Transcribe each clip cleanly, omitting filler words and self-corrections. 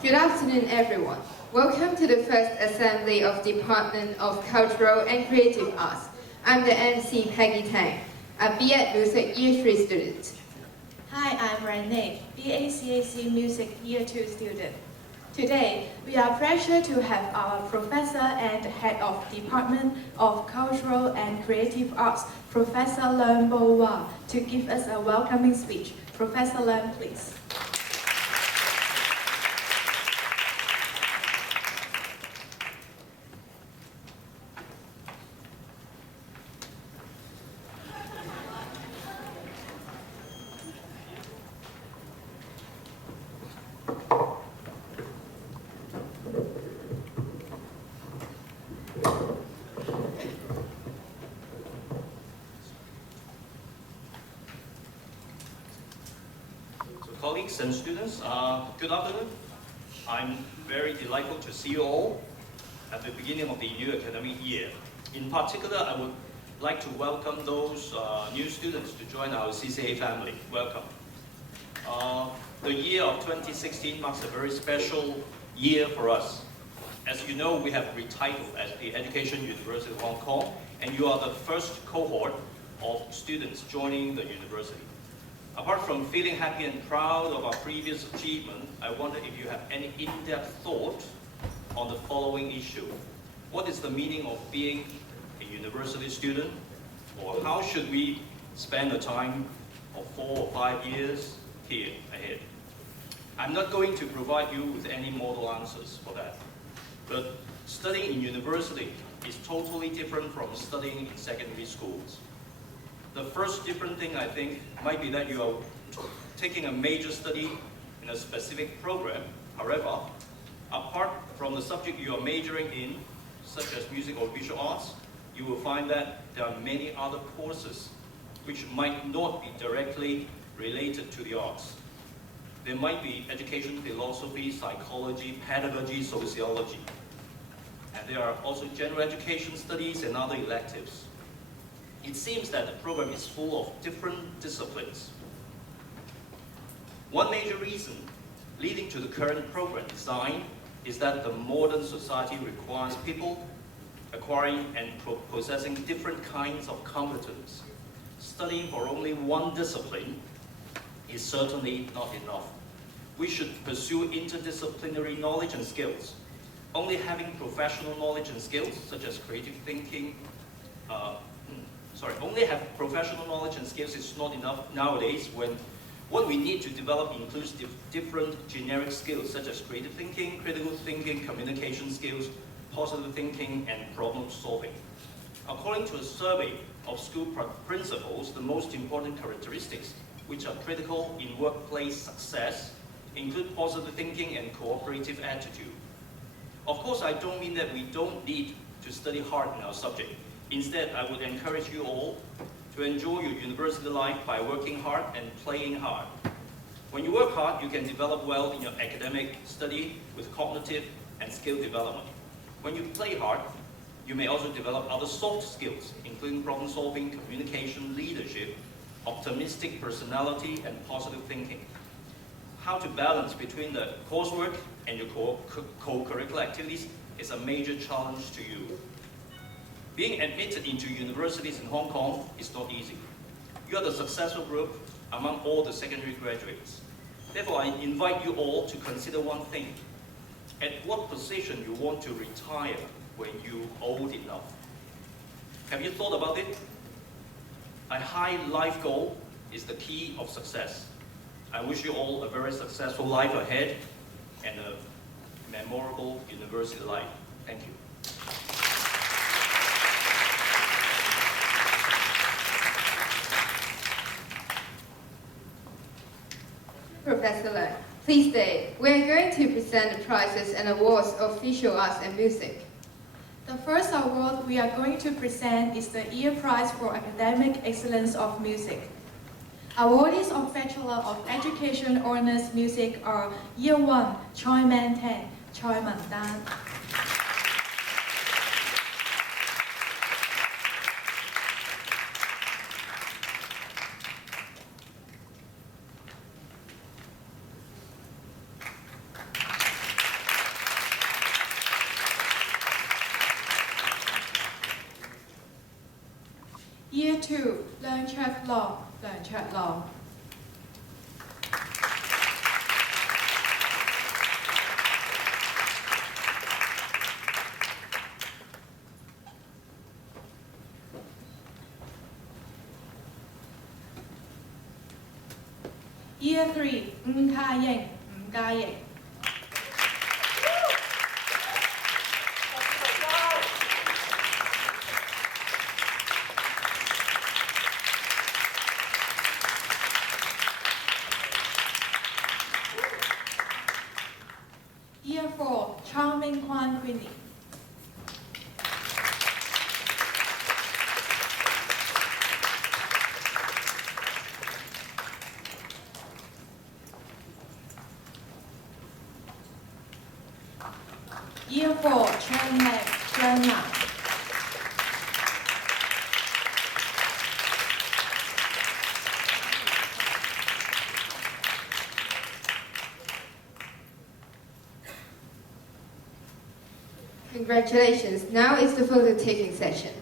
Good afternoon, everyone. Welcome to the first assembly of Department of Cultural and Creative Arts. I'm the MC Peggy Tang, a BEdUHK Year 3 student. Hi, I'm Renee, BACAC Music Year 2 student. Today, we are pleased to have our Professor and Head of Department of Cultural and Creative Arts, Professor Leung Bo-Wah, to give us a welcoming speech. Professor Leung, please. Colleagues and students, good afternoon. I'm very delighted to see you all at the beginning of the new academic year. In particular, I would like to welcome those new students to join our CCA family. Welcome. The year of 2016 marks a very special year for us. As you know, we have retitled as the Education University of Hong Kong, and you are the first cohort of students joining the university. Apart from feeling happy and proud of our previous achievement, I wonder if you have any in-depth thought on the following issue. What is the meaning of being a university student? Or how should we spend the time of 4 or 5 years here ahead? I'm not going to provide you with any model answers for that. But studying in university is totally different from studying in secondary schools. The first different thing, I think, might be that you are taking a major study in a specific program. However, apart from the subject you are majoring in, such as music or visual arts, you will find that there are many other courses which might not be directly related to the arts. There might be education, philosophy, psychology, pedagogy, sociology. And there are also general education studies and other electives. It seems that the program is full of different disciplines. One major reason leading to the current program design is that the modern society requires people acquiring and possessing different kinds of competence. Studying for only one discipline is certainly not enough. We should pursue interdisciplinary knowledge and skills. Only having professional knowledge and skills, such as creative thinking, only have professional knowledge and skills is not enough nowadays when what we need to develop includes different generic skills such as creative thinking, critical thinking, communication skills, positive thinking, and problem solving. According to a survey of school principals, the most important characteristics which are critical in workplace success include positive thinking and cooperative attitude. Of course, I don't mean that we don't need to study hard in our subject. Instead, I would encourage you all to enjoy your university life by working hard and playing hard. When you work hard, you can develop well in your academic study with cognitive and skill development. When you play hard, you may also develop other soft skills, including problem solving, communication, leadership, optimistic personality, and positive thinking. How to balance between the coursework and your co-curricular activities is a major challenge to you. Being admitted into universities in Hong Kong is not easy. You are the successful group among all the secondary graduates. Therefore, I invite you all to consider one thing. At what position you want to retire when you're old enough? Have you thought about it? A high life goal is the key of success. I wish you all a very successful life ahead and a memorable university life. Thank you. Professor Leung, please stay. We are going to present the prizes and awards of visual arts and music. The first award we are going to present is the Year Prize for Academic Excellence of Music. Awardees of Bachelor of Education Honours Music are Year 1, Choi Man Tan, Choi Man Dan. Year 2, Learn Track Law, Learn Track Law. Year 3, Ca Ying, Ca Ying. Year 4, Charming Quan Queenie. Year 4, Chen Lai, Chen Na. Congratulations. Now is the photo taking session.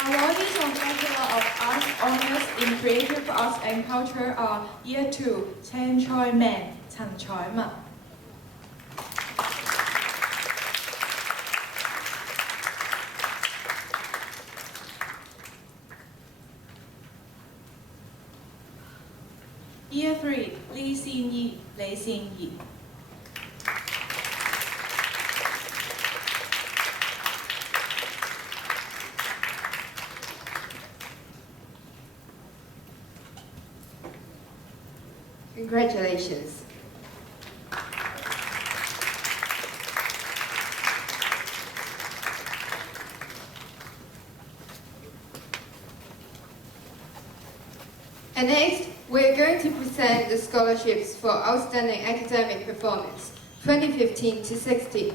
Awardees of Bachelor of Arts Honors in Creative Arts and Culture are Year 2, Chen Choi Man, Chen Choi Ma. Year 3, Li Xin Yi, Lei Xin Yi. Congratulations. And next, we're going to present the scholarships for Outstanding Academic Performance 2015 to 16.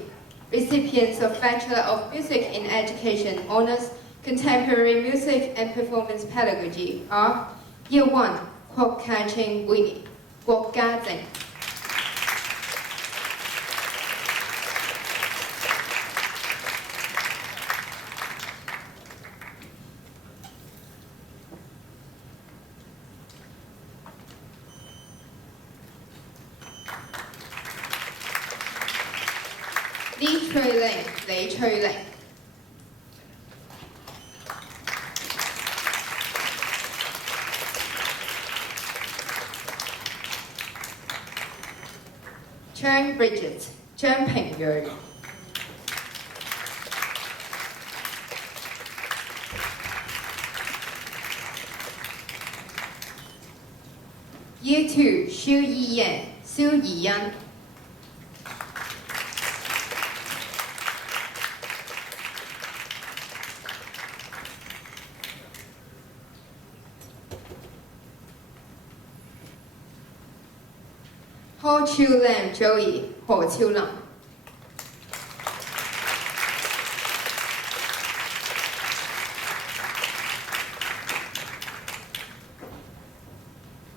Recipients of Bachelor of Music in Education Honors, Contemporary Music and Performance Pedagogy are Year 1, Kwok Ka-ching Winnie, Kwok Ka-ching. Li Chui Ling, Lei Chui Ling. Chang Bridget, Zhang Pingyu. Year 2, Xu Yiyan, Xu Yiyan. Ho Chiu Lam Joey, Ho Chiu Lam.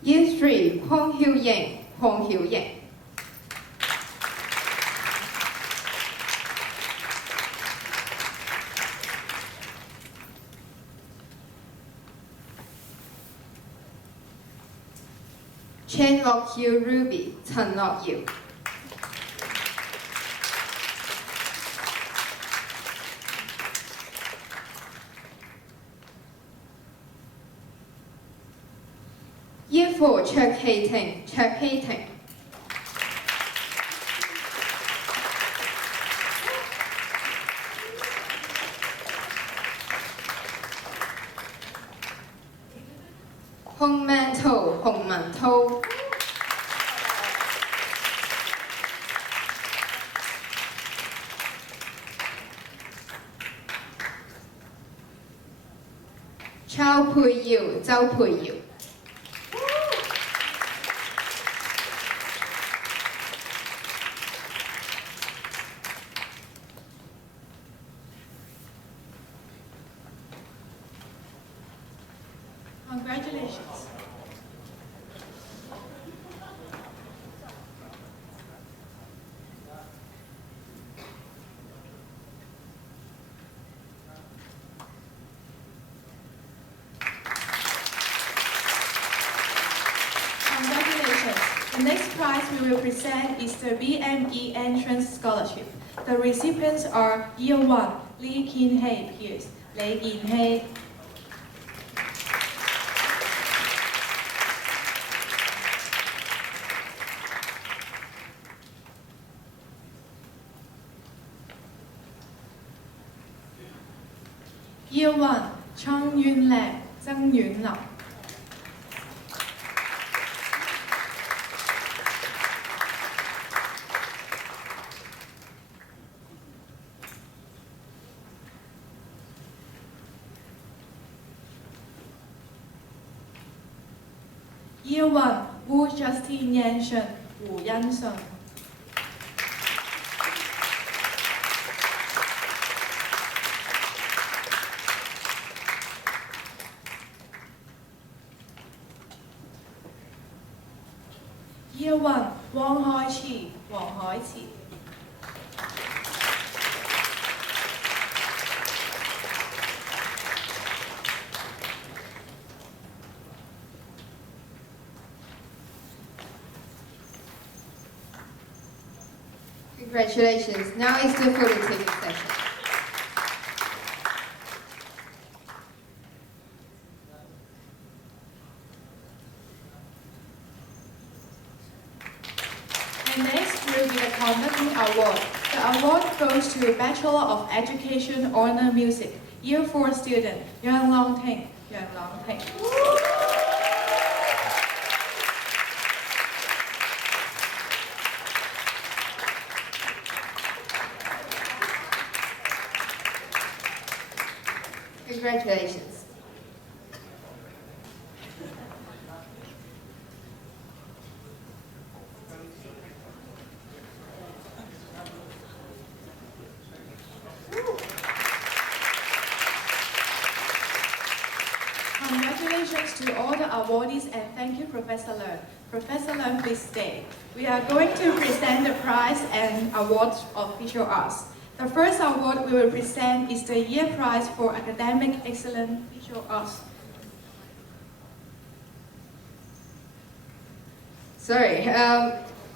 Year 3, Hong Hiu Yang, Hong Hiu Yang. Chen Lok Yu Ruby, Chen Lok Yu. Year 4, Chek Hei Ting, Chek Hei Ting. Hong Man To, Hong Man To. Chao Pui Yu, Zhao Pui Yu. The next prize we will present is the BME Entrance Scholarship. The recipients are Year 1, Lee Kin Hei Pierce, Lee Kin Hei. Year 1, Chang Yun Lan, Zheng Yun Lao. Year 1, Wu Justin Yan Shen, Wu Yan Shen. Year 1, Wang Hai Qi, Wang Hai Qi. Congratulations. Now is the photo taking session. And next will be the conducting award. The award goes to Bachelor of Education Honor Music, Year 4 student, Yuan Long Teng. Yuan Long Teng. Congratulations. Congratulations to all the awardees and thank you, Professor Leung. Professor Leung, please stay. We are going to present the prize and awards of visual arts. The first award we will present is the Year Prize for Academic Excellence Visual Arts. Sorry.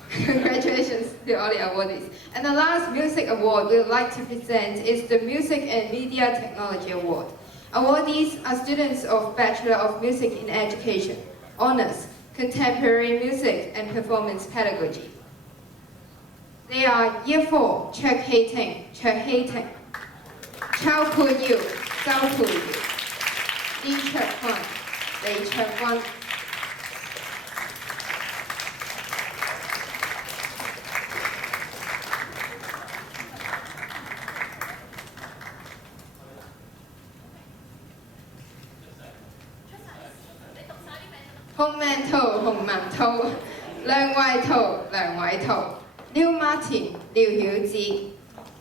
Congratulations to all the awardees. And the last music award we would like to present is the Music and Media Technology Award. Awardees are students of Bachelor of Music in Education, Honors, Contemporary Music and Performance Pedagogy. They are Year 4, Chek Hei Teng, Chek Hei Teng, Chao Pu Yu, Zhao Pu Yu, Li Chek Huan, Lei Chek Huan. Hong Man To, Hong Man To, Leung Wai To, Leung Wai To, Liu Martin, Liu Hiuji,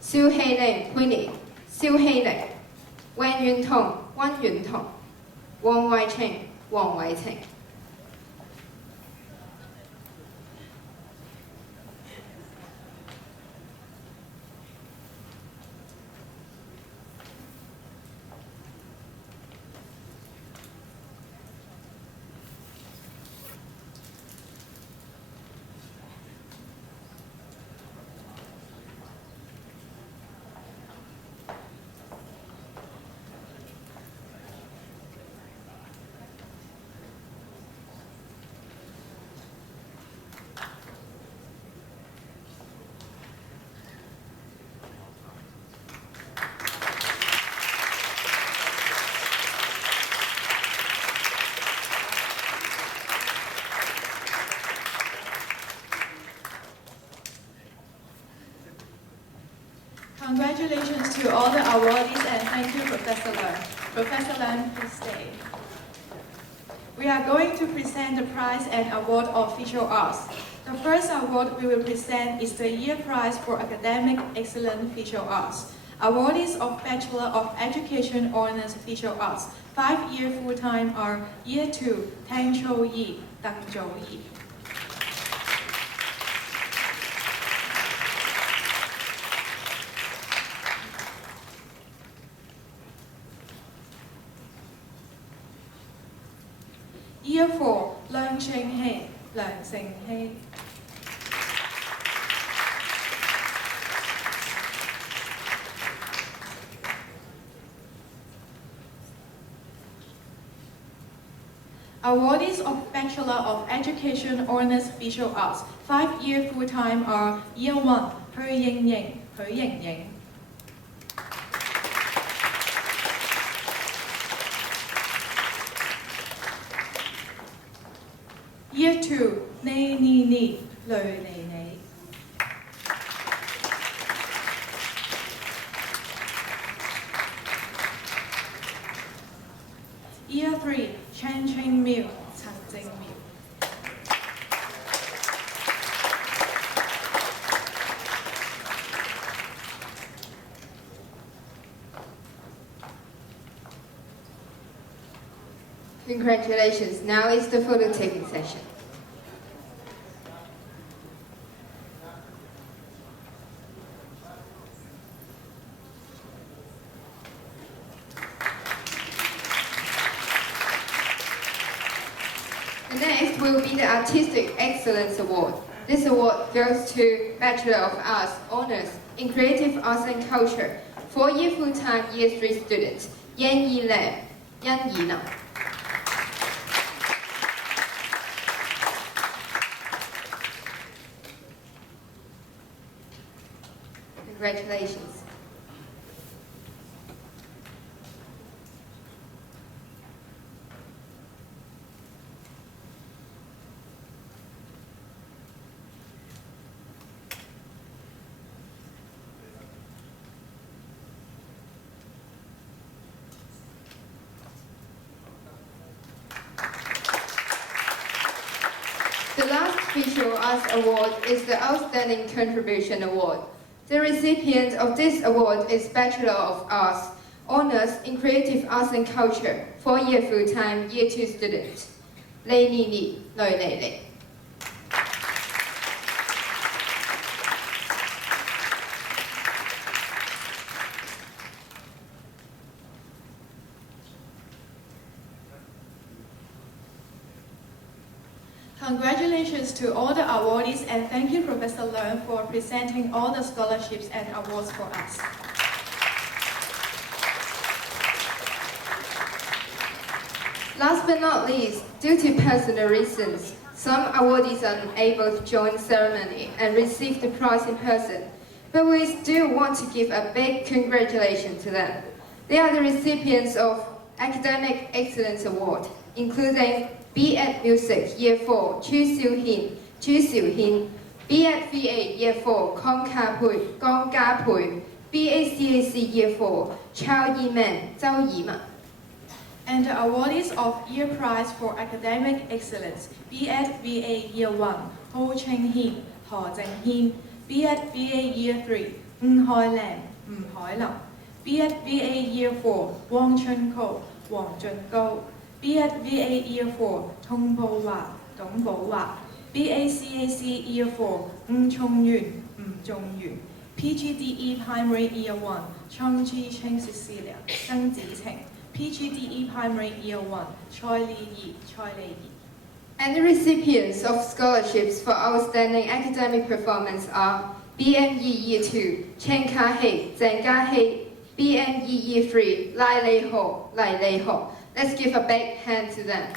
Xiu Heiling, Queenie, Xiu Heiling, Wen Yun Tong, Wan Yun Tong, Wang Wai Cheng, Wang Wai Cheng. Congratulations to all the awardees and thank you, Professor Leung. Professor Leung, please stay. We are going to present the prize and award of visual arts. The first award we will present is the Year Prize for Academic Excellence Visual Arts. Awardees of Bachelor of Education Honors Visual Arts, 5-year full-time are Year 2, Tang Chou Yi, Dang Zhou Yi. Year 4, Leung Cheng Hei, 梁成希。Awardees of Bachelor of Education Honours Visual Arts 5-year full-time are Year 1, Hu Ying, Hu Ying. Year 2, Ni, Lui. Year 3, Chen Miu, Miu. Congratulations. Now is the photo taking session. The next will be the Artistic Excellence Award. This award goes to Bachelor of Arts Honours in Creative Arts and Culture, 4-year full-time Year 3 student, Yan Yi Lam, Yan Yi Nam. Congratulations. The last Visual Arts Award is the Outstanding Contribution Award. The recipient of this award is Bachelor of Arts, Honours in Creative Arts and Culture, 4-year full-time Year 2 student, Lei Lei. Congratulations to all the awardees and thank you Professor Leung for presenting all the scholarships and awards for us. Last but not least, due to personal reasons, some awardees are unable to join the ceremony and receive the prize in person, but we still want to give a big congratulations to them. They are the recipients of Academic Excellence Award, including B.Ed Music Year 4, Chu Xiu-hin, B.Ed VA Year 4, Gong Ga Pui, BACAC Year 4, Chao Yi-man, Zhao Yi-ma. And the awardees of Year Prize for Academic Excellence, B.Ed VA Year 1, Ho Cheng-hin, Ho Zheng-hin, B.Ed VA Year 3, Hai Lam, Hai Lam, B.Ed VA Year 4, Wang Chun-ko, Wang Chun-ko, B.Ed VA Year 4, Dong Bo-wa, BACAC Year 4, Chung-yun, Chung-yun, PGDE Primary Year 1, Chong-chi-cheng Cecilia, Zheng Zi-cheng, PGDE Primary Year 1, Choi Li-yi. And the recipients of scholarships for outstanding academic performance are BME Year 2, Chen Ka-hei, Zhang Ka-hei, BME Year 3, Lai Lei Ho. Let's give a big hand to them.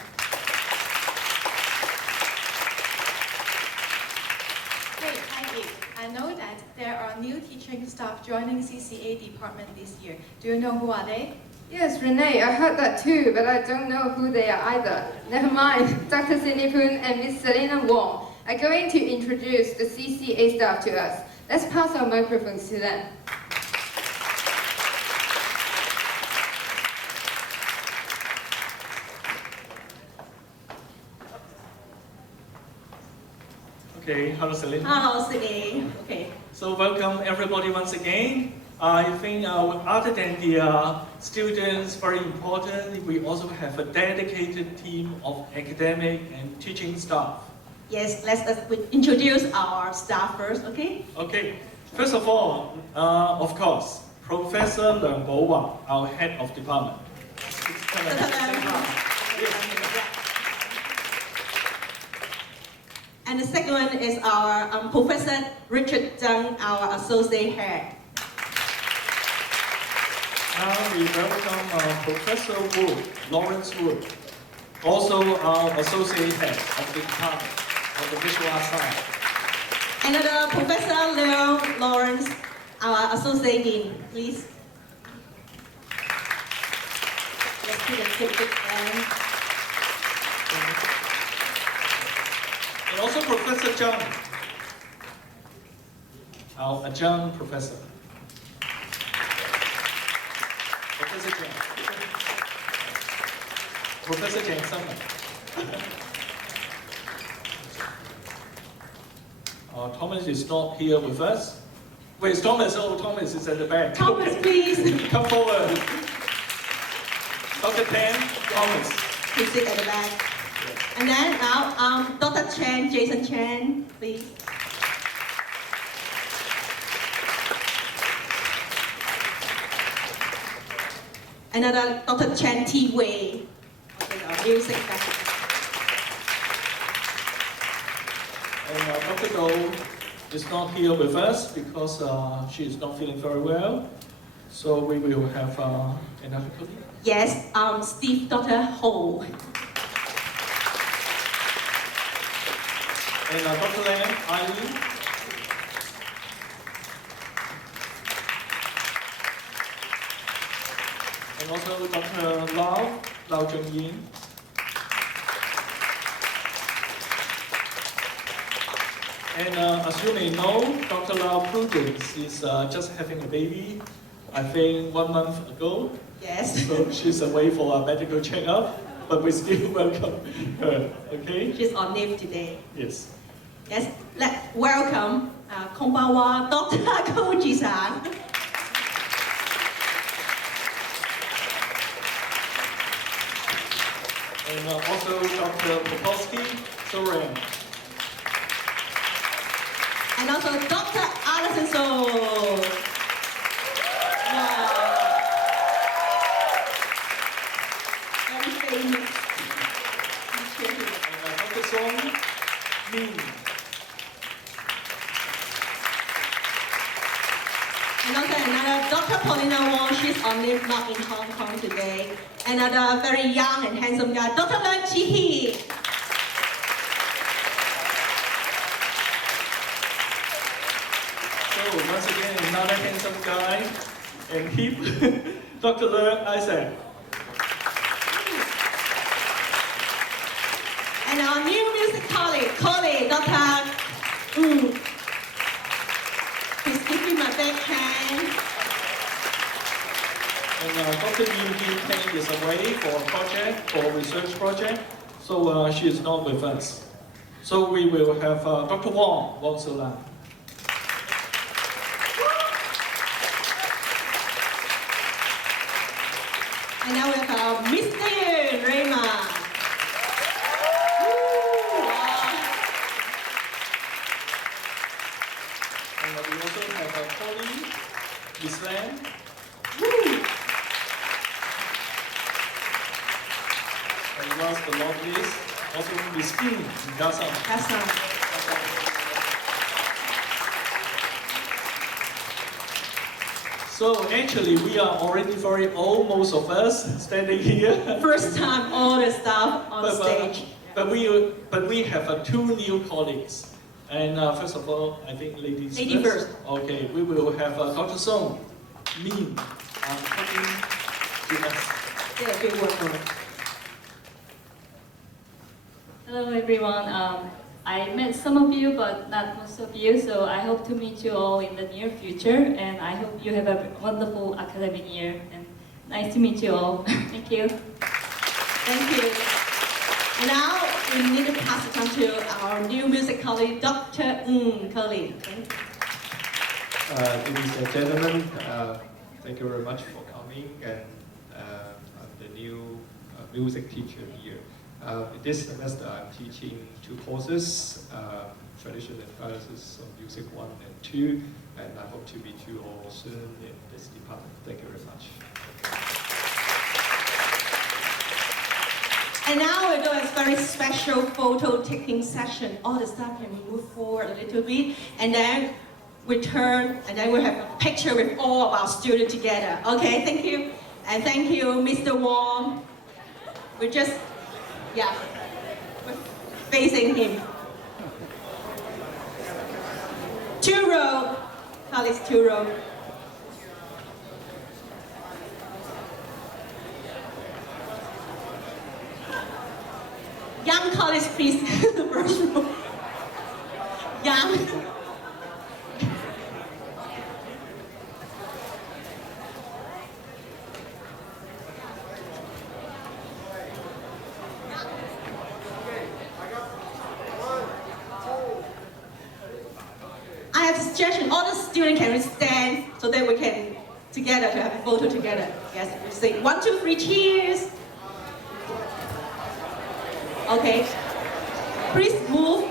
Great, thank you. I know that there are new teaching staff joining CCA department this year. Do you know who are they? Yes, Renee, I heard that too, but I don't know who they are either. Never mind, Dr. Cindy Poon and Miss Selena Wong are going to introduce the CCA staff to us. Let's pass our microphones to them. Okay, hello Celine. Hello, Celine. Okay. So welcome everybody once again. I think other than the students, very important, we also have a dedicated team of academic and teaching staff. Yes, let's introduce our staff first, okay? Okay, first of all, of course, Professor Leung Bo-wa, our head of department. And the second one is our Professor Richard Zhang, our associate head. Now we welcome Professor Wood, Lawrence Wood, also our associate head of the department of the visual arts side. Another Professor Leo Lawrence, our associate dean, please. Let's do the triptych and Also Professor Zhang, our adjunct professor. Professor Zhang. Professor Zhang Summer. Thomas is not here with us. Where's Thomas? Oh, Thomas is at the back. Thomas, please. Come forward. Dr. Tan, Thomas. Please sit at the back. And then now, Dr. Chen, Jason Chen, please. Another Dr. Chen T. Wei, okay, our music faculty. And Dr. Goh is not here with us because she is not feeling very well. So we will have another colleague. Yes, Steve Dr. Ho. And Dr. Lam, Eileen. And also Dr. Lau Zhengyin. And as you may know, Dr. Lau Prudence is just having a baby, I think 1 month ago. Yes. So she's away for a medical checkup, but we still welcome her, okay? She's on leave today. Yes. Yes, let's welcome Konbanwa, Dr. Koji-san. And also Dr. Popowski, Soren. And also Dr. Alison So. Wow. Very famous. And Dr. Song Min. And also another Dr. Paulina Wong, she's on leave, not in Hong Kong today. Another very young and handsome guy, Dr. Leung Chi-hee. So once again, another handsome guy and hip, Dr. Leung Isaac. And our new music colleague, Dr. Please give me my backhand. And Dr. Yu Peng is away for a project, for a research project, so she is not with us. So we will have Dr. Wang Solan. And now we have our Mr. Raymond. And we also have Polly, Miss Lam, and last but not least, also Miss Kim Gasa. That's all. So actually, we are already very old, most of us standing here. First time all the staff on stage. But we have two new colleagues. And first of all, I think ladies Lady first. Okay, we will have Dr. Song Min coming to us. Yeah, good work. Hello everyone. I met some of you, but not most of you, so I hope to meet you all in the near future, and I hope you have a wonderful academic year, and nice to meet you all. Thank you. Thank you. And now we need to pass it on to our new music colleague, Dr. Curly. Ladies and gentlemen, thank you very much for coming, and I'm the new music teacher here. This semester I'm teaching 2 courses, Tradition and Analysis of Music 1 and 2, and I hope to meet you all soon in this department. Thank you very much. And now we'll do a very special photo taking session. All the staff can move forward a little bit, and then we turn, and then we'll have a picture with all of our students together. Okay, thank you. And thank you, Mr. Wong. We're just, yeah, we're facing him. 2 row, colleagues, 2 row. Young colleagues, please, first row. Young. I have a suggestion. All the students can stand so that we can together to have a photo together. Yes, we say 1, 2, 3, cheers. Okay. Please move.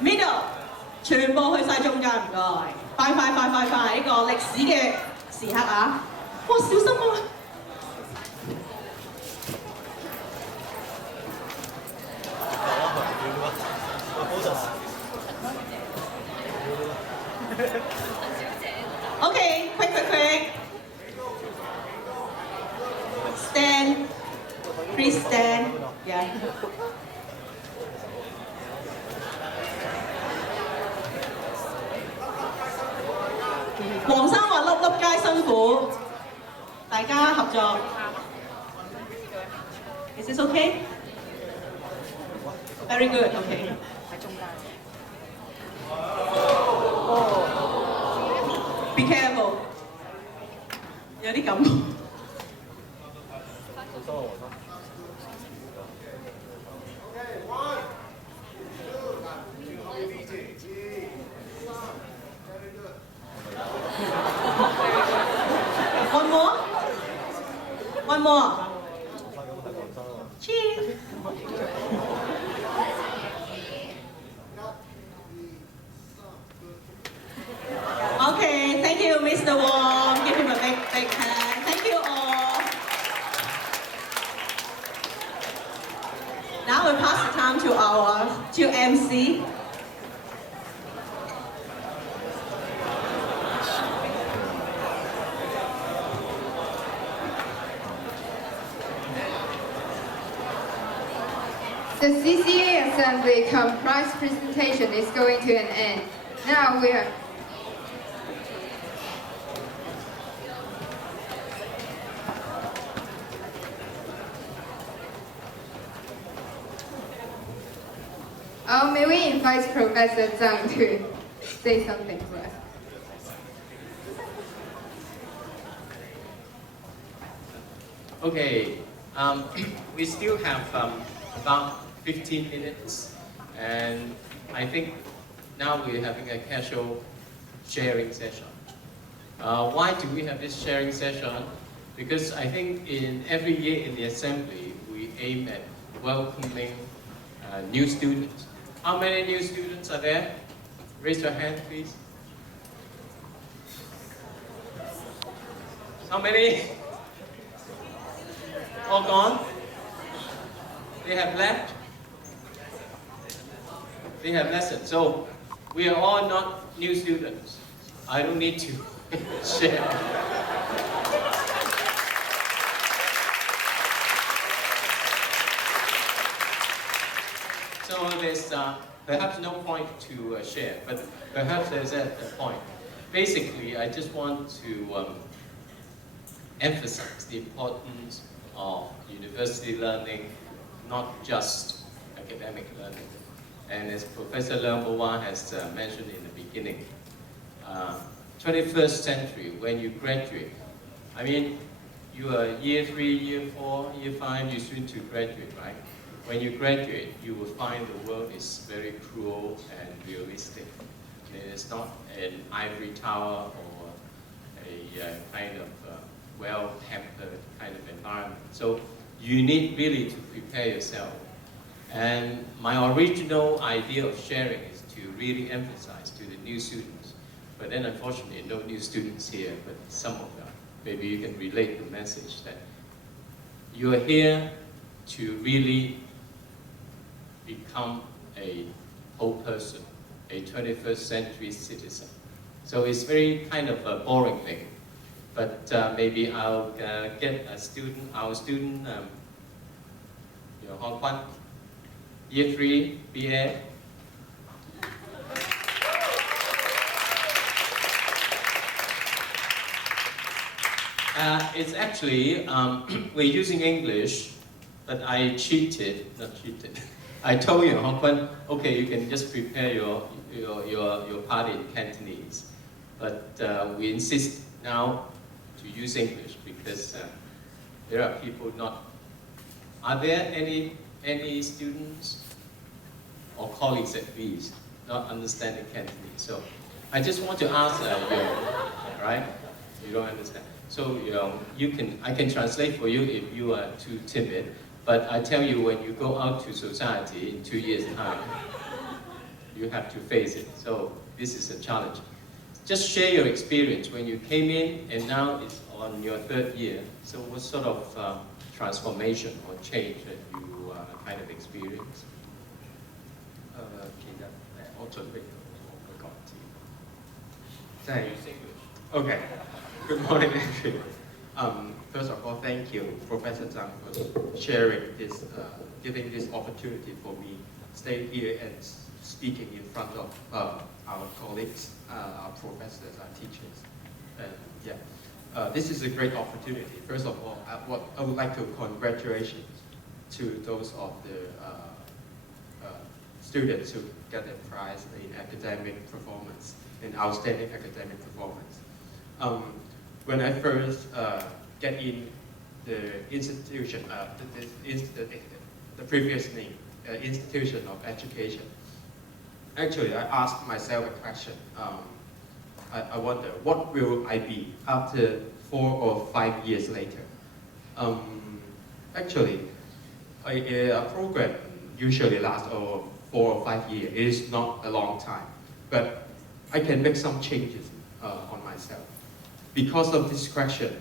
Middle. 全部去晒中間，唔該。快！呢個歷史嘅時刻啊！哇，小心啊！Okay, quick. Stand. Please stand. Yeah. 黃生話粒粒皆辛苦，大家合作。Is this okay? Very good. Okay. Be careful. 有啲感覺。One more. Cheers. Okay, thank you, Mr. Wong. Give him a big hand. Thank you all. Now we pass the time to our 2 MC. The CCA Assembly prize presentation is going to an end. Now we are... may we invite Professor Zhang to say something to us? Okay, we still have about 15 minutes, and I think now we're having a casual sharing session. Why do we have this sharing session? Because I think in every year in the assembly, we aim at welcoming new students. How many new students are there? Raise your hand, please. How many? All gone? They have left? They have lessons. So we are all not new students. I don't need to share. So there's perhaps no point to share, but perhaps there's a point. Basically, I just want to emphasize the importance of university learning, not just academic learning. And as Professor Leung Bo-Wan has mentioned in the beginning, 21st century, when you graduate, I mean, you are year 3, year 4, year 5, you're soon to graduate, right? When you graduate, you will find the world is very cruel and realistic. It is not an ivory tower or a kind of well-tempered kind of environment. So you need really to prepare yourself. And my original idea of sharing is to really emphasize to the new students. But then unfortunately, no new students here, but some of them. Maybe you can relate the message that you are here to really become a whole person, a 21st century citizen. So it's very kind of a boring thing, but maybe I'll get a student, our student, Hong Kwan, Year 3 BA. It's actually, we're using English, but I cheated, not cheated. I told you, Hong Kong, okay, you can just prepare your part in Cantonese. But we insist now to use English because there are people not. Are there any students or colleagues at least not understanding Cantonese? So I just want to ask you, right? You don't understand. So I can translate for you if you are too timid. But I tell you, when you go out to society in 2 years' time, you have to face it. So this is a challenge. Just share your experience when you came in and now it's on your 3rd year. So what sort of transformation or change that you kind of experience? 其實我準備我會講字，即 Use 係 English. Okay. Good morning, everyone. First of all, thank you, Professor Zhang, for sharing this, giving this opportunity for me, staying here and speaking in front of our colleagues, our professors, our teachers. This is a great opportunity. First of all, I would like to congratulate to those of the students who got the prize in academic performance, in outstanding academic performance. When I first get in the institution, the previous name, institution of education, actually I asked myself a question. I wonder, what will I be after 4 or 5 years later? Actually, a program usually lasts 4 or 5 years. It is not a long time, but I can make some changes on myself. Because of this question,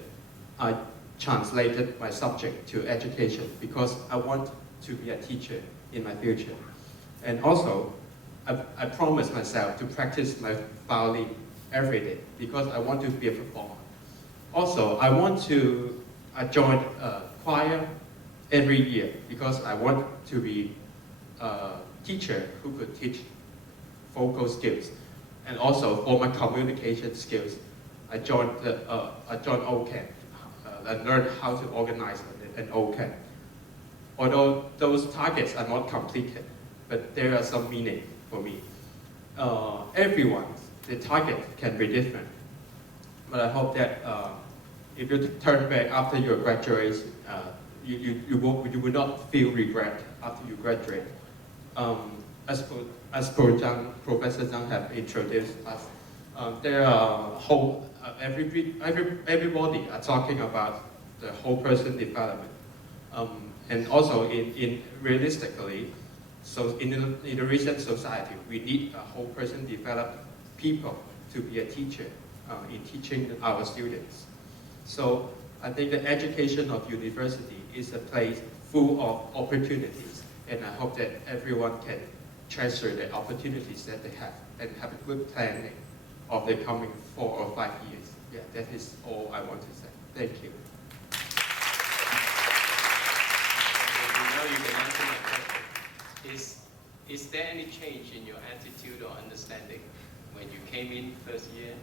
I translated my subject to education because I want to be a teacher in my future. And also, I promised myself to practice my violin every day because I want to be a performer. Also, I want to join a choir every year because I want to be a teacher who could teach vocal skills. And also for my communication skills, I joined OCAM. I learned how to organize an OCAM. Although those targets are not completed, but there are some meaning for me. The target can be different. But I hope that if you turn back after your graduation, you will not feel regret after you graduate. As Professor Zhang have introduced us, there are everybody are talking about the whole person development, and also in realistically, so in the recent society, we need a whole person developed people to be a teacher in teaching our students. So I think the education of university is a place full of opportunities, and I hope that everyone can treasure the opportunities that they have and have a good planning of the coming 4 or 5 years. Yeah, that is all I want to say. Thank you. Now you can answer my question. Is there any change in your attitude or understanding when you came in first year?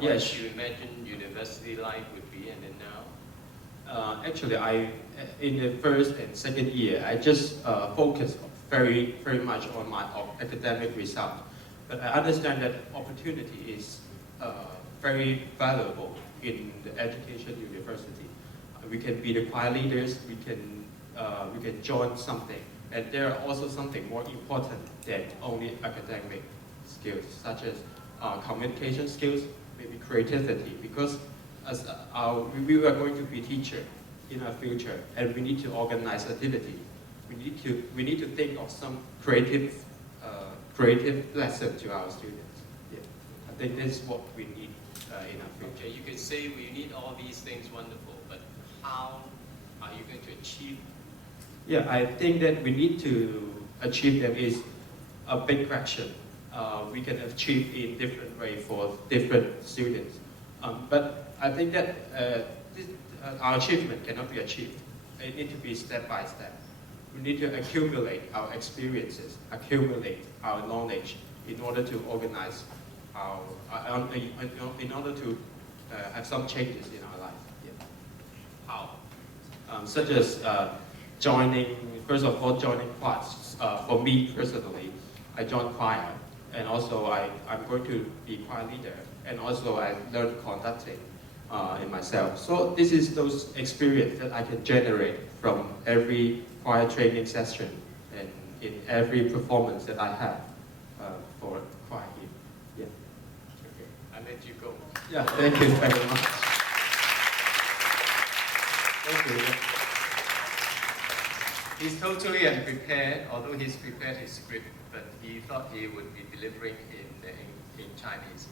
Yes. What you imagined university life would be, and then now? Actually, in the first and second year, I just focused very much on my academic result. But I understand that opportunity is very valuable in the education university. We can be the choir leaders, we can join something. And there are also something more important than only academic skills, such as communication skills, maybe creativity, because as we are going to be teachers in our future, and we need to organize activity. We need to think of some creative lesson to our students. Yeah, I think that's what we need in our future. Okay, you could say we need all these things, wonderful, but how are you going to achieve Yeah, I think that we need to achieve them is a big question. We can achieve in different way for different students. But I think that our achievement cannot be achieved. It needs to be step by step. We need to accumulate our experiences, accumulate our knowledge in order to organize our, in order to have some changes in our life. Yeah. How? Such as joining, first of all, joining choirs. For me personally, I joined choir, and also I'm going to be choir leader, and also I learned conducting in myself. So this is those experience that I can generate from every choir training session and in every performance that I have for choir here. Yeah. Okay, I'll let you go. Yeah, thank you very much. Thank you. He's totally unprepared, although he's prepared his script, but he thought he would be delivering in Chinese.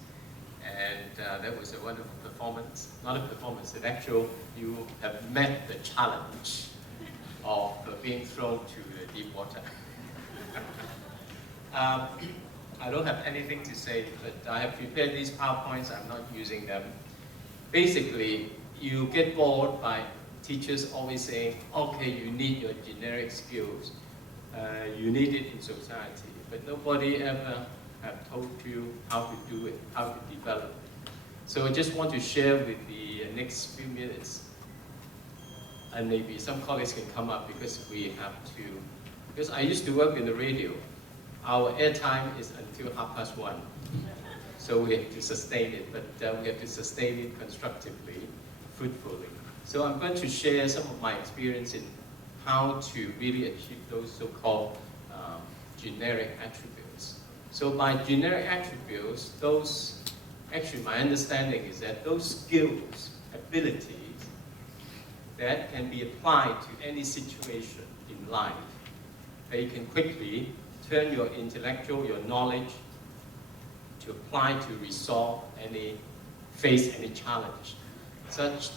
And that was a wonderful performance. Not a performance, an actual, you have met the challenge of being thrown to the deep water. I don't have anything to say, but I have prepared these PowerPoints, I'm not using them. Basically, you get bored by teachers always saying, okay, you need your generic skills. You need it in society, but nobody ever have told you how to do it, how to develop it. So I just want to share with the next few minutes, and maybe some colleagues can come up because we have to, because I used to work in the radio. Our airtime is until 1:30, so we have to sustain it, but we have to sustain it constructively, fruitfully. So I'm going to share some of my experience in how to really achieve those so-called generic attributes. So by generic attributes, those, actually my understanding is that those skills, abilities, that can be applied to any situation in life. That you can quickly turn your intellectual, your knowledge, to apply to resolve any, face any challenge. Such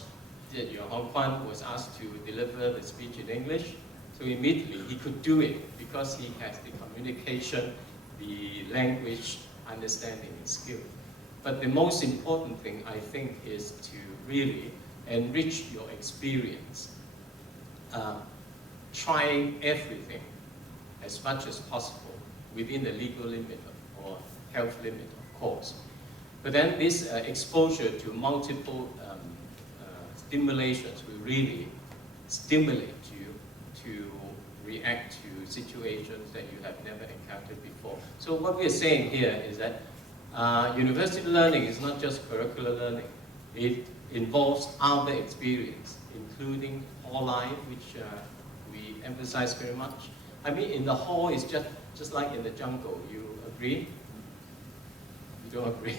that your Hong Kwan was asked to deliver the speech in English, so immediately he could do it because he has the communication, the language understanding and skill. But the most important thing, I think, is to really enrich your experience, trying everything as much as possible within the legal limit or health limit, of course. But then this exposure to multiple stimulations will really stimulate you to react to situations that you have never encountered before. So what we are saying here is that university learning is not just curricular learning. It involves other experience, including hall life, which we emphasize very much. I mean, in the hall, it's just like in the jungle. You agree? You don't agree?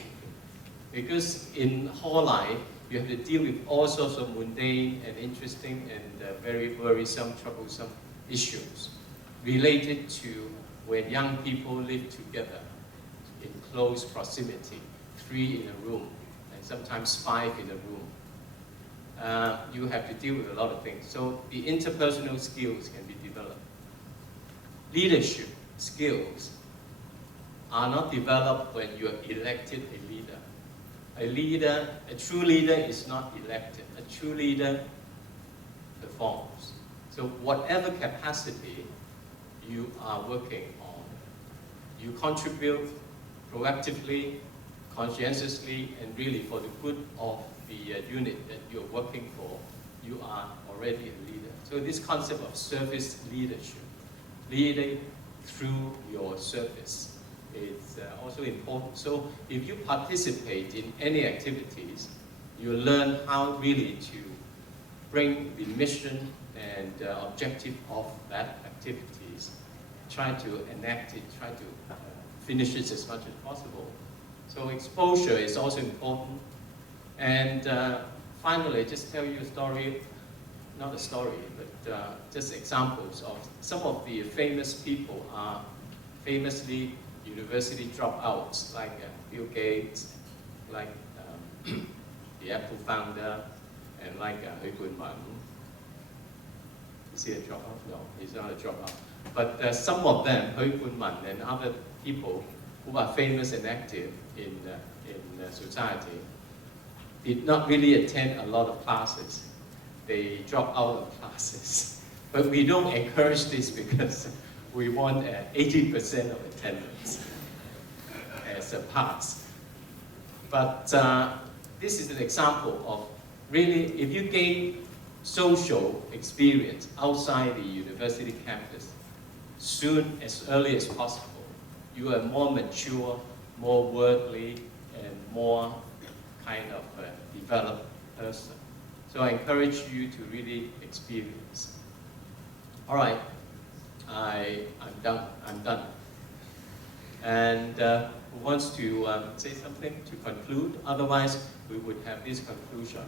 Because in hall life, you have to deal with all sorts of mundane and interesting and very worrisome, troublesome issues related to when young people live together in close proximity, 3 in a room, and sometimes 5 in a room. You have to deal with a lot of things. So the interpersonal skills can be developed. Leadership skills are not developed when you are elected a leader. A true leader is not elected. A true leader performs. So whatever capacity you are working on, you contribute proactively, conscientiously, and really for the good of the unit that you're working for, you are already a leader. So this concept of service leadership, leading through your service, is also important. So if you participate in any activities, you learn how really to bring the mission and objective of that activities, try to enact it, try to finish it as much as possible. So exposure is also important. And finally, just tell you a story, not a story, but just examples of some of the famous people are famously university dropouts, like Bill Gates, like the Apple founder, and like Hui Kun-man. Is he a dropout? No, he's not a dropout. But some of them, Hui Kun-man and other people who are famous and active in society, did not really attend a lot of classes. They drop out of classes. But we don't encourage this because we want 80% of attendance as a pass. But this is an example of really, if you gain social experience outside the university campus, soon, as early as possible, you are more mature, more worldly, and more kind of developed person. So I encourage you to really experience. All right, I'm done. And who wants to say something to conclude? Otherwise, we would have this conclusion.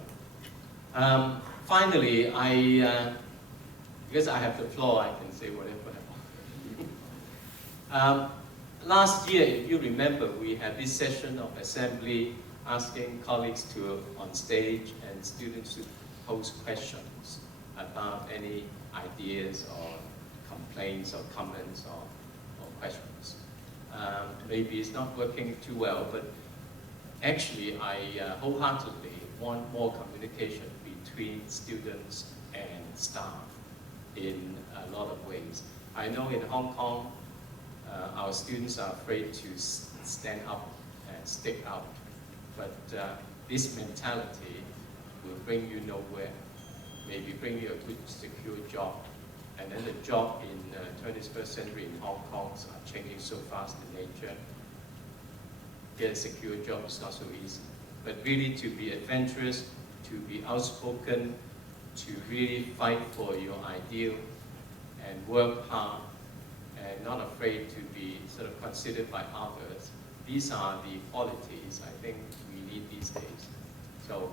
Finally, because I have the floor, I can say whatever I want. Last year, if you remember, we had this session of assembly asking colleagues to on stage and students to pose questions about any ideas or complaints or comments or questions. Maybe it's not working too well, but actually I wholeheartedly want more communication between students and staff in a lot of ways. I know in Hong Kong, our students are afraid to stand up and stick out, but this mentality will bring you nowhere, maybe bring you a good, secure job. And then the job in 21st century in Hong Kong are changing so fast in nature. Get a secure job is not so easy. But really to be adventurous, to be outspoken, to really fight for your ideal and work hard and not afraid to be sort of considered by others. These are the qualities I think we need these days. So,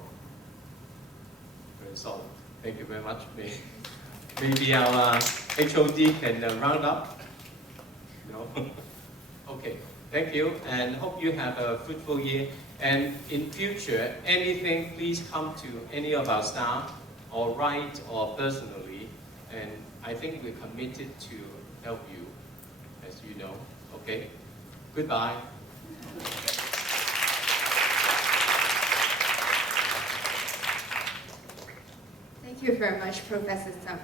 very solid. Thank you very much. Maybe our HOD can round up. No? Okay, thank you, and hope you have a fruitful year. And in future, anything, please come to any of our staff, or write, or personally, and I think we're committed to help you, as you know. Okay? Goodbye. Thank you very much, Professor Tsang.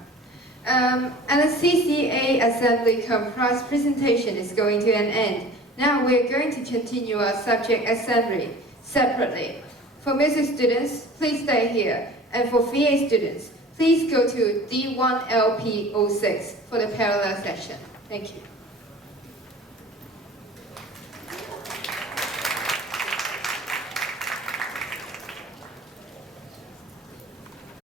And the CCA Assembly Comprise presentation is going to an end. Now we're going to continue our subject assembly separately. For music students, please stay here. And for VA students, please go to D1LP06 for the parallel session. Thank you.